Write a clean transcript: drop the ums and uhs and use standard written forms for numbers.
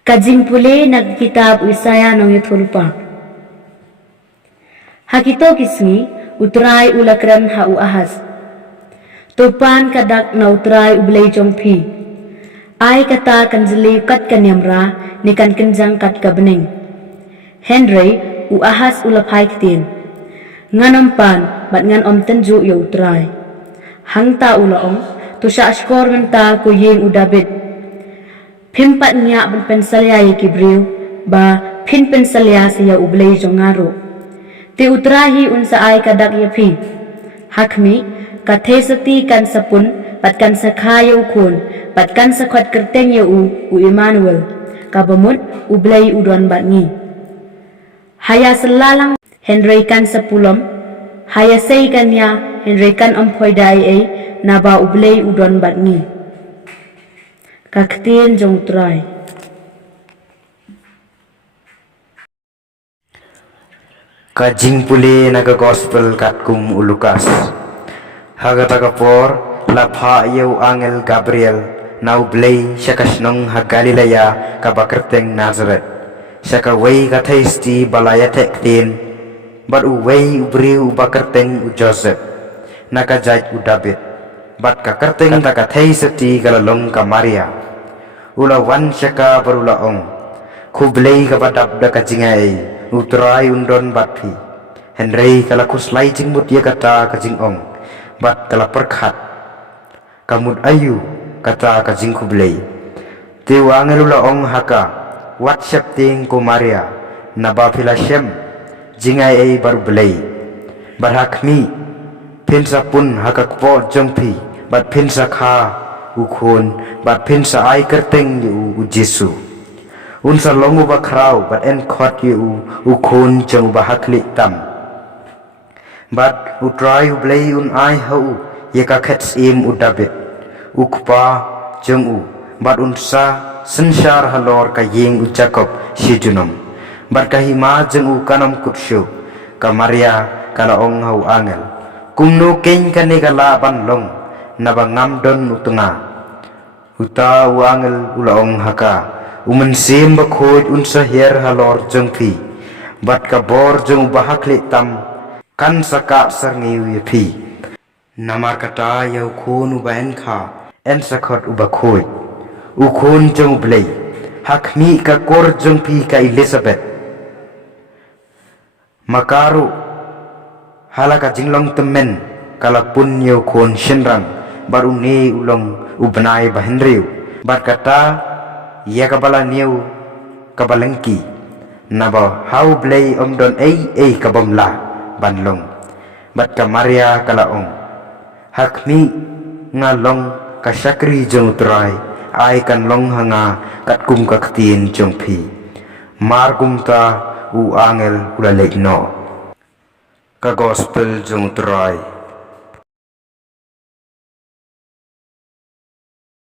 Kajing pule nagkitab Isaya nong yutulupa. Hakito kismi utray ulakran ha uahas. Topan kadak na utray ublay jong pi. Ay kata kanjali kat kanyamra ni kan kenjang kat kabening. Henry uahas ulapay kitin. Nganampan bat ngan om tenju ya utray. Hangta ulaong tu sa askor menta ko yeng udabit. Pimpat niya ban pensalya ya kibriw ba pin pensalya siya ublay jong ngaro. Ti utrahi unsa ay kadak ya pi. Hakmi kathesati kan sapun pat kan sakaya ukun pat kan sakwat kerteng ya u Emmanuel kabamut ublay udon bat ngi. Haya selalang Henry kan sepulom haya say kan ya Henry kan ampoy dai ay naba ublay udon bat ngi. Kaktiin jong utray. Kajing puli naga gospel katkum ulukas. Haga tagapor lapha yau angel Gabriel nau blay syakas nong ha Galilea kabakerteng Nazareth. Syaka wei kathaisti balaya tektin bat uwei ubriu bakerteng u Joseph nakajait u David. Bat kakerteng takatheisati galalong ka Maria. Ula wan syaka barula ong kublay kabadab da kajingay utray undon bat pi. Henry kala kuslay jingmut ya kata kajing ong bat kala perkhat kamud ayu kata kajing kublay. Tiwangel ula ong haka WhatsApp ting ko Maria naba pila syem jingay ay baru belay barhakmi pinsa pun haka kpo jongpi bat pinsa kha ukun bat pinsa ay kerteng yu Jesu unsa longu bakraw bat en khot yu ukun jong bahakli tam bat utray ublay un ay hau yeka khets im u David ukpa jong u bat unsa sensyar halor ka yeng u Jacob sijunom bat kahima jong u kanam kutsyo ka Maria kala ong hau angel kumno keng kane kala banlong nabangam don utunga uta u angel ulaong haka umensim bakhoj unsa her halor jongpi bat kabor jong bahakli tam kan saka sarngiu yepi namar kata yau khun ubaen kha en sakot ubakhoj ukhun jong blay hakmi ka kor jongpi ka Elizabeth makaru halaka jinglong temen kala punyo khon shenrang baru ne ulong ubnai bahenriu bar kata ya kabala niu kabalengki naba hau blay omdon ei kabamla banlong bat ka Maria kala ong hakmi ngalong kasyakri jong utray ay kan long hanga katkum kaktin jong pi markum ta u angel ulalek no ka gospel jong utray